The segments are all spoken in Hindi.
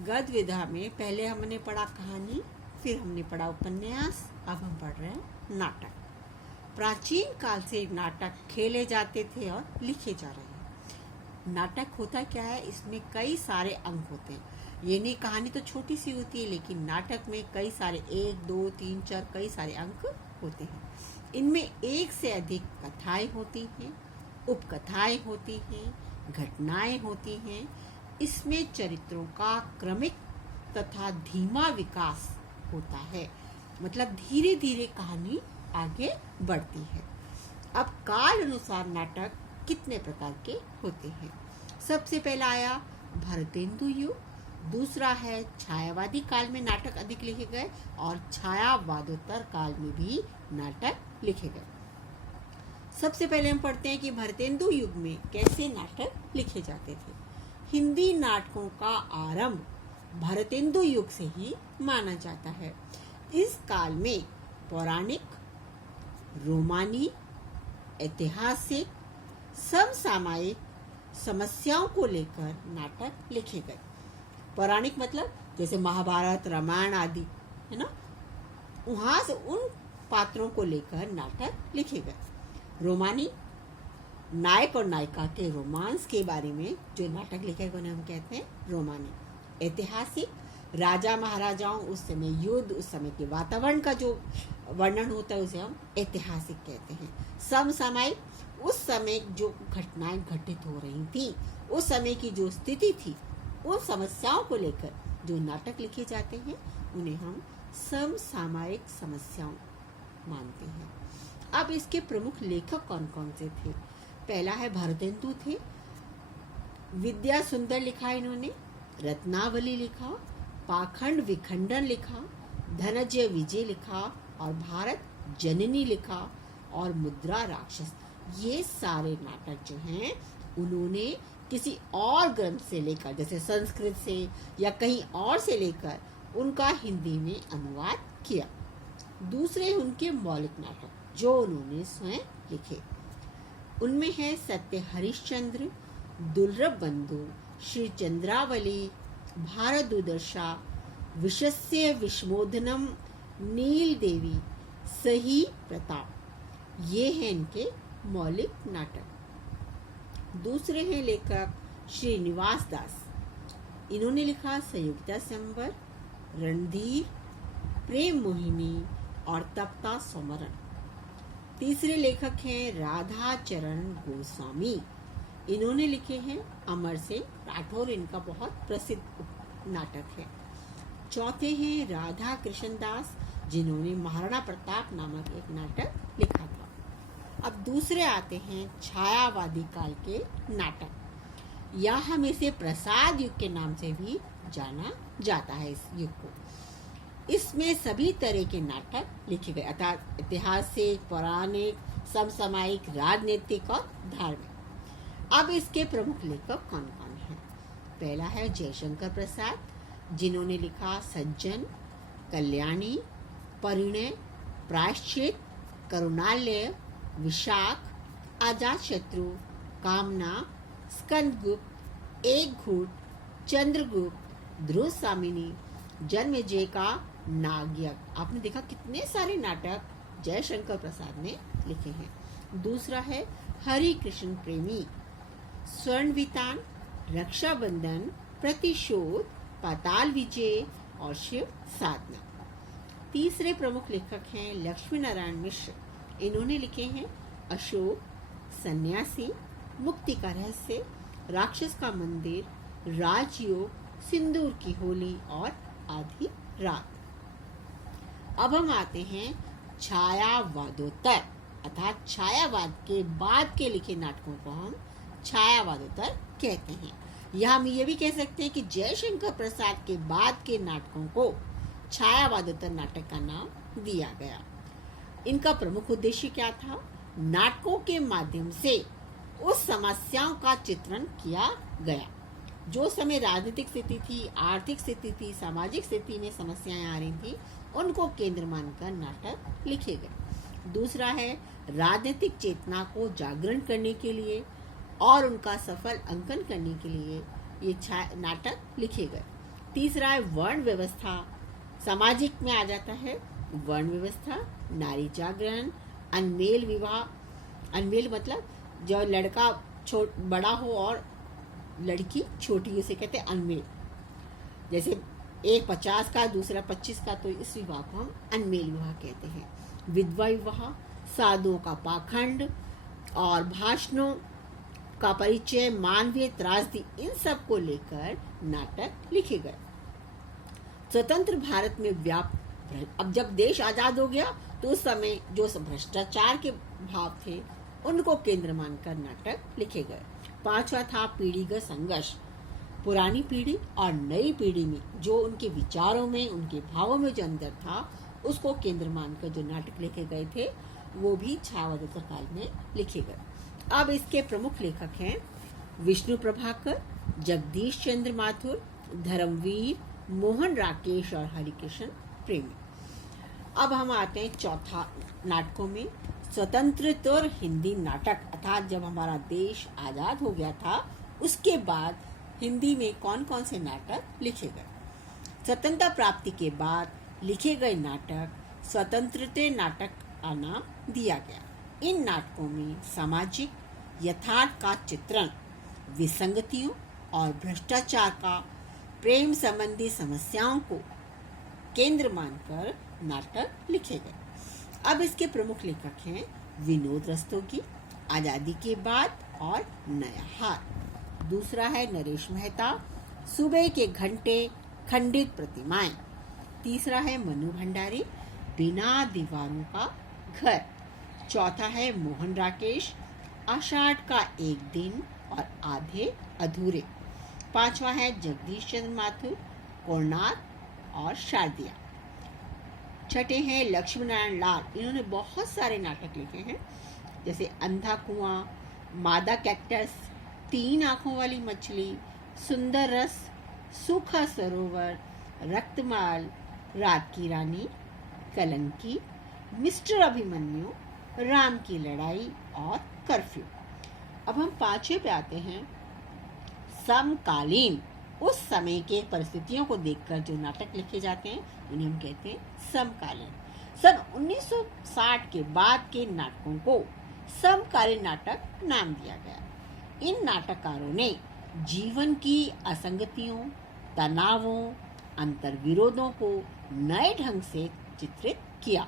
गद्य विधा में पहले हमने पढ़ा कहानी, फिर हमने पढ़ा उपन्यास, अब हम पढ़ रहे हैं नाटक। प्राचीन काल से नाटक खेले जाते थे और लिखे जा रहे हैं। नाटक होता क्या है, इसमें कई सारे अंग होते हैं। ये नहीं कहानी तो छोटी सी होती है, लेकिन नाटक में कई सारे 1, 2, 3, 4 कई सारे अंक होते हैं। इनमें एक से अधिक कथाएं होती हैं, उपकथाएं होती हैं, घटनाएं होती हैं। इसमें चरित्रों का क्रमिक तथा धीमा विकास होता है, मतलब धीरे धीरे कहानी आगे बढ़ती है। अब काल अनुसार नाटक कितने प्रकार के होते हैं? सबसे पहला आया भारतेंदु युग, दूसरा है छायावादी काल में नाटक अधिक लिखे गए, और छायावादोत्तर काल में भी नाटक लिखे गए। सबसे पहले हम पढ़ते हैं कि भारतेंदु युग में कैसे नाटक लिखे जाते थे। हिंदी नाटकों का आरंभ भारतेंदु युग से ही माना जाता है। इस काल में पौराणिक, रोमानी, ऐतिहासिक, समसामयिक समस्याओं को लेकर नाटक लिखे गए। पौराणिक मतलब जैसे महाभारत, रामायण आदि, है ना, वहां से उन पात्रों को लेकर नाटक लिखे गए। रोमानी, नायक और नायिका के रोमांस के बारे में जो नाटक लिखे गए उन्हें हम कहते हैं रोमानी। ऐतिहासिक, राजा महाराजाओं, उस समय युद्ध, उस समय के वातावरण का जो वर्णन होता है उसे हम ऐतिहासिक कहते हैं। समसामयिक, उस समय जो घटनाएं घटित हो रही थी, उस समय की जो स्थिति थी, उन समस्याओं को लेकर जो नाटक लिखे जाते हैं उन्हें हम समसामयिक समस्याओं मानते हैं। अब इसके प्रमुख लेखक कौन कौन से थे? पहला है भारतेंदु थे। विद्या सुंदर लिखा इन्होंने, रत्नावली लिखा, पाखंड विखंडन लिखा, धनंजय विजय लिखा, और भारत जननी लिखा, और मुद्रा राक्षस। ये सारे नाटक जो हैं उन्होंने किसी और ग्रंथ से लेकर, जैसे संस्कृत से या कहीं और से लेकर, उनका हिंदी में अनुवाद किया। दूसरे उनके मौलिक नाटक जो उन्होंने स्वयं लिखे, उनमें है सत्य हरिश्चंद्र, दुर्लभ बंधु, श्री चंद्रावली, भारत दुर्दशा, विशस्य विष्मोधनम, नील देवी, सही प्रताप। ये हैं इनके मौलिक नाटक। दूसरे हैं लेखक श्रीनिवास दास। इन्होंने लिखा संयुक्ता स्वयंवर, रणधीर, प्रेम मोहिनी और तप्ता समरण। तीसरे लेखक हैं राधा चरण गोस्वामी। इन्होंने लिखे हैं अमर सिंह राठौर, इनका बहुत प्रसिद्ध नाटक है। चौथे हैं राधा कृष्ण दास, जिन्होंने महाराणा प्रताप नामक एक नाटक लिखा था। अब दूसरे आते हैं छायावादी काल के नाटक, या हम इसे प्रसाद युग के नाम से भी जाना जाता है इस युग को। इसमें सभी तरह के नाटक लिखे गए, अर्थात ऐतिहासिक, पौराणिक, समसामयिक, राजनीतिक और धार्मिक। अब इसके प्रमुख लेखक कौन कौन हैं? पहला है जयशंकर प्रसाद, जिन्होंने लिखा सज्जन, कल्याणी, परिणय, प्रायश्चित, करुणालय, विशाख, अजातशत्रु, कामना, स्कंदगुप्त, एक घूट, चंद्रगुप्त, ध्रुव सामिनी, जन्मेजय का नागयज्ञ। आपने देखा कितने सारे नाटक जयशंकर प्रसाद ने लिखे हैं। दूसरा है हरि कृष्ण प्रेमी, स्वर्णवितान, रक्षाबंधन, प्रतिशोध, पाताल विजय और शिव साधना। तीसरे प्रमुख लेखक हैं लक्ष्मी नारायण मिश्र। इन्होंने लिखे हैं अशोक, सन्यासी, मुक्ति का रहस्य, राक्षस का मंदिर, राजयोग, सिंदूर की होली और आधी रात। अब हम आते हैं छायावादोत्तर, अर्थात छायावाद के बाद के लिखे नाटकों को हम छायावादोत्तर कहते हैं। या हम ये भी कह सकते हैं कि जयशंकर प्रसाद के बाद के नाटकों को छायावादोत्तर नाटक का नाम दिया गया। इनका प्रमुख उद्देश्य क्या था? नाटकों के माध्यम से उस समस्याओं का चित्रण किया गया। जो समय राजनीतिक स्थिति थी, आर्थिक स्थिति थी, सामाजिक स्थिति में समस्याएं आ रही थी, उनको केंद्र मानकर नाटक लिखे गए। दूसरा है राजनीतिक चेतना को जागरण करने के लिए और उनका सफल अंकन करने के लिए ये नाटक लिखे गए। तीसरा है वर्ण व्यवस्था, सामाजिक में आ जाता है वर्ण व्यवस्था, नारी जागरण, अनमेल विवाह। अनमेल मतलब जो लड़का बड़ा हो और लड़की छोटी, उसे कहते हैं अनमेल। जैसे एक 50 का दूसरा 25 का, तो इस विवाह को हम अनमेल विवाह कहते हैं। विधवा विवाह, साधुओं का पाखंड और भाषणों का परिचय, मानवीय त्रासदी, इन सब को लेकर नाटक लिखे गए। स्वतंत्र भारत में अब जब देश आजाद हो गया तो उस समय जो भ्रष्टाचार के भाव थे उनको केंद्र मानकर नाटक लिखे गए। पांचवा था पीढ़ीगत संघर्ष, पुरानी पीढ़ी और नई पीढ़ी में जो उनके विचारों में, उनके भावों में जो अंतर था, उसको केंद्र मानकर जो नाटक लिखे गए थे वो भी छायावदत्त काल में लिखे गए। अब इसके प्रमुख लेखक हैं विष्णु प्रभाकर, जगदीश चंद्र माथुर, धर्मवीर, मोहन राकेश और हरिकृष्ण प्रेमी। अब हम आते हैं चौथा नाटकों में। स्वतंत्रोत्तर हिंदी नाटक, अर्थात जब हमारा देश आजाद हो गया था उसके बाद हिंदी में कौन कौन से नाटक लिखे गए। स्वतंत्रता प्राप्ति के बाद लिखे गए नाटक स्वतंत्रता नाटक का नाम दिया गया। इन नाटकों में सामाजिक यथार्थ का चित्रण, विसंगतियों और भ्रष्टाचार का, प्रेम संबंधी समस्याओं को केंद्र मानकर नाटक लिखे गए। अब इसके प्रमुख लेखक हैं विनोद रस्तोगी, आजादी के बाद और नया हार। दूसरा है नरेश मेहता, सुबह के घंटे, खंडित प्रतिमाएं। तीसरा है मनु भंडारी, बिना दीवारों का घर। चौथा है मोहन राकेश, आषाढ़ का एक दिन और आधे अधूरे। पांचवा है जगदीश चंद्र माथुर, कोणार्क और शारदिया। छठे हैं लक्ष्मी नारायण लाल, इन्होंने बहुत सारे नाटक लिखे हैं, जैसे अंधा कुआं, मादा कैक्टस, 3 आंखों वाली मछली, सुंदर रस, सूखा सरोवर, रक्तमाल, रात की रानी, कलंकी, मिस्टर अभिमन्यु, राम की लड़ाई और कर्फ्यू। अब हम पांचवे पे आते हैं समकालीन, उस समय के परिस्थितियों को देखकर जो नाटक लिखे जाते हैं उन्हें हम कहते हैं समकालीन। सन 1960 के बाद के नाटकों को समकालीन नाटक नाम दिया गया। इन नाटककारों ने जीवन की असंगतियों, तनावों, अंतर्विरोधों को नए ढंग से चित्रित किया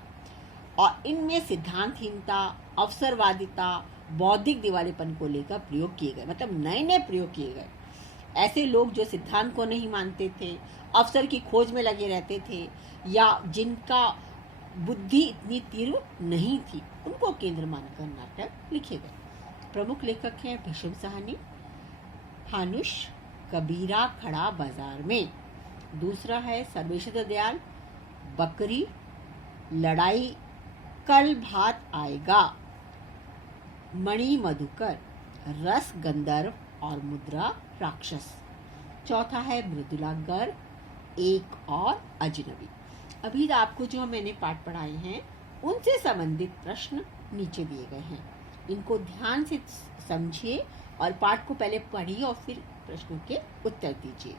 और इनमें सिद्धांतहीनता, अवसरवादिता, बौद्धिक दिवालेपन को लेकर प्रयोग किए गए, मतलब नए नए प्रयोग किए गए। ऐसे लोग जो सिद्धांत को नहीं मानते थे, अवसर की खोज में लगे रहते थे, या जिनका बुद्धि इतनी तीव्र नहीं थी, उनको केंद्र मानकर नाटक लिखे गए। प्रमुख लेखक हैं भीष्म साहनी, हानुश, कबीरा खड़ा बाजार में। दूसरा है सर्वेश्वर दयाल, बकरी, लड़ाई, कल भात आएगा, मणि मधुकर, रस गंधर्व और मुद्रा राक्षस। चौथा है मृदुला गर्ग, एक और अजनबी। अभी आपको जो मैंने पाठ पढ़ाए हैं उनसे संबंधित प्रश्न नीचे दिए गए हैं, इनको ध्यान से समझिए और पाठ को पहले पढ़िए और फिर प्रश्नों के उत्तर दीजिए।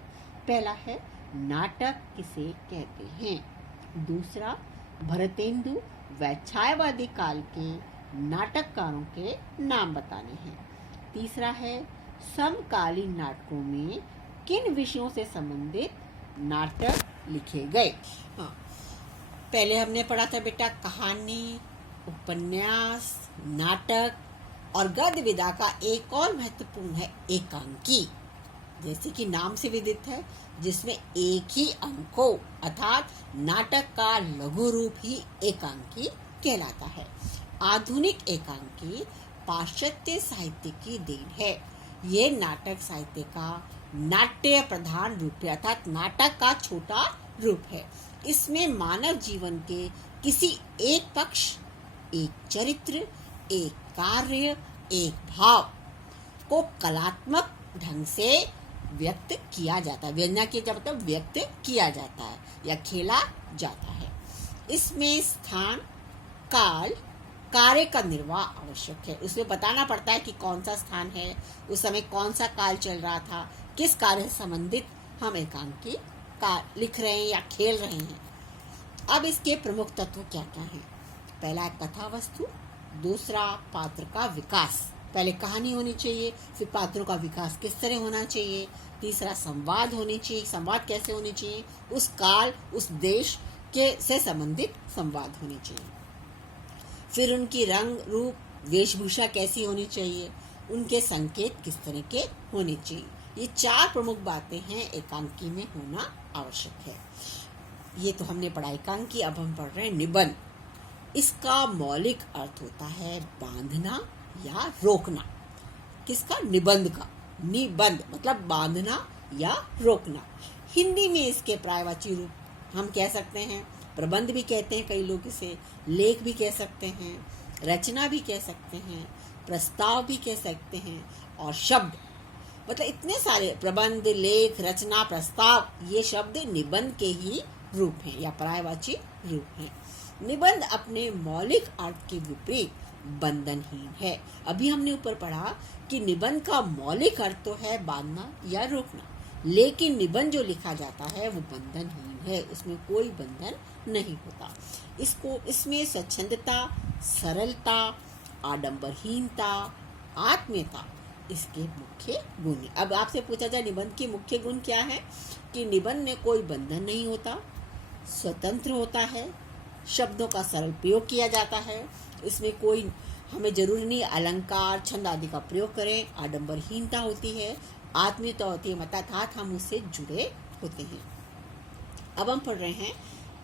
पहला है नाटक किसे कहते हैं। दूसरा भरतेंदु व छायावादी काल के नाटककारों के नाम बताने हैं। तीसरा है समकालीन नाटकों में किन विषयों से संबंधित नाटक लिखे गए। पहले हमने पढ़ा था बेटा कहानी, उपन्यास, नाटक और गद्य विधा का एक और महत्वपूर्ण है एकांकी, जैसे कि नाम से विदित है, जिसमें एक ही अंक हो, अर्थात नाटक का लघु रूप ही एकांकी कहलाता है। आधुनिक एकांकी पाश्चात्य साहित्य की देन है। ये नाटक साहित्य का नाट्य प्रधान रूप है, अर्थात नाटक का छोटा रूप है। इसमें मानव जीवन के किसी एक पक्ष, एक चरित्र, एक कार्य, एक भाव को कलात्मक ढंग से व्यक्त किया जाता है। व्यंजना किया मतलब व्यक्त किया जाता है या खेला जाता है। इसमें स्थान, काल, कार्य का निर्वाह आवश्यक है। उसमें बताना पड़ता है कि कौन सा स्थान है, उस समय कौन सा काल चल रहा था, किस कार्य से संबंधित हम एकांकी नाटक लिख रहे हैं या खेल रहे हैं। अब इसके प्रमुख तत्व क्या क्या हैं? पहला है कथा वस्तु, दूसरा पात्र का विकास, पहले कहानी होनी चाहिए, फिर पात्रों का विकास किस तरह होना चाहिए, तीसरा संवाद होनी चाहिए, संवाद कैसे होनी चाहिए, उस काल उस देश के से संबंधित संवाद होनी चाहिए, फिर उनकी रंग रूप वेशभूषा कैसी होनी चाहिए, उनके संकेत किस तरह के होने चाहिए। ये 4 प्रमुख बातें हैं एकांकी में होना आवश्यक है। ये तो हमने पढ़ा एकांकी। अब हम पढ़ रहे हैं निबंध। इसका मौलिक अर्थ होता है बांधना या रोकना। किसका? निबंध का। निबंध मतलब बांधना या रोकना। हिंदी में इसके पर्यायवाची रूप हम कह सकते हैं, प्रबंध भी कहते हैं कई लोग इसे, लेख भी कह सकते हैं, रचना भी कह सकते हैं, प्रस्ताव भी कह सकते हैं, और शब्द मतलब इतने सारे प्रबंध, लेख, रचना, प्रस्ताव, ये शब्द निबंध के ही रूप हैं या पर्यायवाची रूप हैं। निबंध अपने मौलिक अर्थ के विपरीत बंधनहीन है। अभी हमने ऊपर पढ़ा कि निबंध का मौलिक अर्थ तो है बांधना या रोकना, लेकिन निबंध जो लिखा जाता है वो बंधनहीन है, उसमें कोई बंधन नहीं होता। इसमें स्वच्छंदता, सरलता, आडंबरहीनता, आत्मीयता इसके मुख्य गुण हैं। अब आपसे पूछा जाए निबंध के मुख्य गुण क्या है, कि निबंध में कोई बंधन नहीं होता, स्वतंत्र होता है, शब्दों का सरल प्रयोग किया जाता है, इसमें कोई हमें जरूरी नहीं अलंकार, छंद आदि का प्रयोग करें, आडंबरहीनता होती है, आत्मीयता होती है, अर्थात हम उससे जुड़े होते हैं। अब हम पढ़ रहे हैं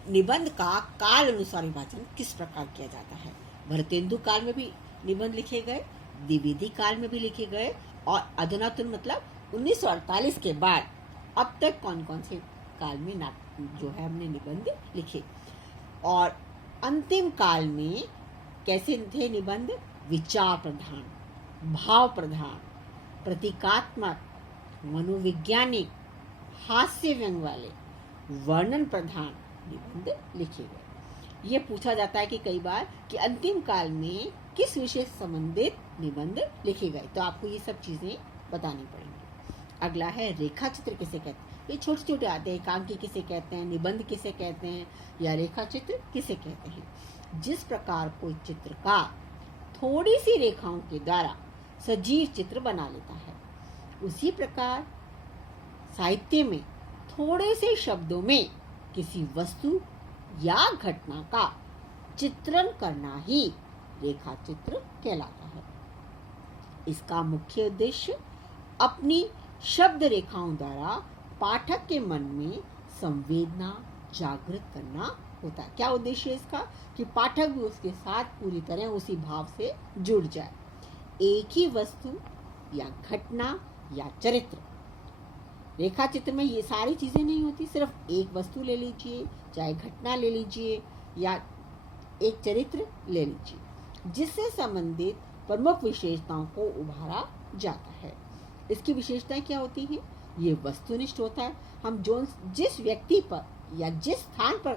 निबंध का काल अनुसार विभाजन किस प्रकार किया जाता है। भरतेंदु काल में भी निबंध लिखे गए, द्विवेदी काल में भी लिखे गए, और अधुनातन मतलब 1948 के बाद अब तक कौन कौन से काल में जो है हमने निबंध लिखे। और अंतिम काल में कैसे थे निबंध? विचार प्रधान, भाव प्रधान, प्रतीकात्मक, मनोवैज्ञानिक, हास्य व्यंग वाले, वर्णन प्रधान निबंध लिखे गए। ये पूछा जाता है कि कई बार कि अंतिम काल में किस विषय से संबंधित निबंध लिखे गए, तो आपको ये सब चीजें बतानी पड़ेंगी। अगला है रेखा चित्र किसे कहते हैं। ये छोटे छोटे आते हैं, एकांकी किसे कहते हैं, निबंध किसे कहते हैं, या रेखा चित्र किसे कहते हैं। जिस प्रकार कोई चित्रकार थोड़ी सी रेखाओं के द्वारा सजीव चित्र बना लेता है, उसी प्रकार साहित्य में थोड़े से शब्दों में किसी वस्तु या घटना का चित्रण करना ही रेखा चित्र कहलाता है। इसका मुख्य उद्देश्य अपनी शब्द रेखाओं द्वारा पाठक के मन में संवेदना जागृत करना होता है। क्या उद्देश्य है इसका? कि पाठक भी उसके साथ पूरी तरह उसी भाव से जुड़ जाए। एक ही वस्तु या घटना या चरित्र, रेखा चित्र में ये सारी चीजें नहीं होती, सिर्फ एक वस्तु ले लीजिए, चाहे घटना ले लीजिए या एक चरित्र ले लीजिए, जिससे संबंधित प्रमुख विशेषताओं को उभारा जाता है। इसकी विशेषताएं क्या होती हैं? ये वस्तुनिष्ठ होता है। हम जिस व्यक्ति पर या जिस स्थान पर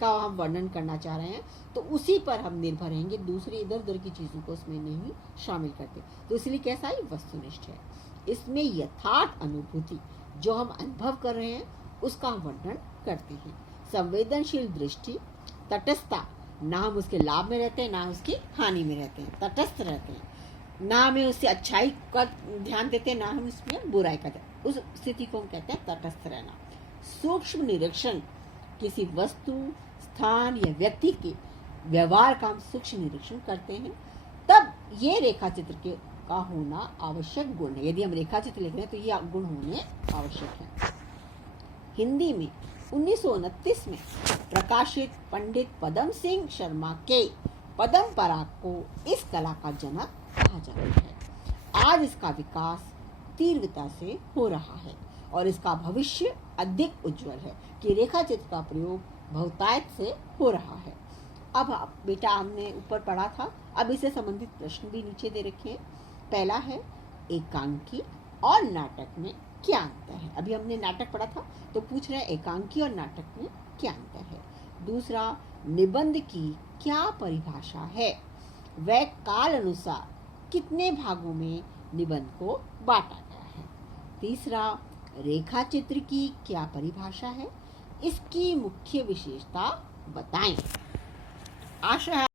का हम वर्णन करना चाह रहे हैं तो उसी पर हम निर्भर रहेंगे, दूसरी इधर उधर की चीजों को उसमें नहीं शामिल करते, तो इसलिए कैसा है? वस्तुनिष्ठ है। इसमें यथार्थ अनुभूति जो हम अनुभव कर रहे हैं उसका वर्णन करते हैं। संवेदनशील दृष्टि, तटस्थता, ना हम उसके लाभ में रहते हैं ना उसकी हानि में रहते हैं, तटस्थ रहते हैं, ना हमें उससे अच्छाई का ध्यान देते हैं ना हम उसमें बुराई का ध्यान, उस स्थिति को हम कहते हैं तटस्थ रहना। सूक्ष्म निरीक्षण, किसी वस्तु, स्थान या व्यक्ति के व्यवहार का हम सूक्ष्म निरीक्षण करते हैं, तब ये रेखा चित्र के का होना आवश्यक गुण है। यदि हम रेखा चित्र लिख रहे हैं तो ये गुण होने आवश्यक है। हिंदी में 1929 में प्रकाशित पंडित पदम सिंह शर्मा के पदम पराग को इस कला का जनक कहा जाता है। आज इसका विकास तीव्रता से हो रहा है और इसका भविष्य अधिक उज्जवल है कि रेखा चित्र का प्रयोग बहुतायत से हो रहा है। अब बेटा हमने ऊपर पढ़ा था, अब इससे संबंधित प्रश्न भी नीचे दे रखे हैं। पहला है एकांकी और नाटक में क्या अंतर है। अभी हमने नाटक पढ़ा था तो पूछ रहे हैं एकांकी और नाटक में क्या अंतर है। दूसरा, निबंध की क्या परिभाषा है, वह काल अनुसार कितने भागों में निबंध को बांटा गया है। तीसरा, रेखा चित्र की क्या परिभाषा है, इसकी मुख्य विशेषता बताएं। आशा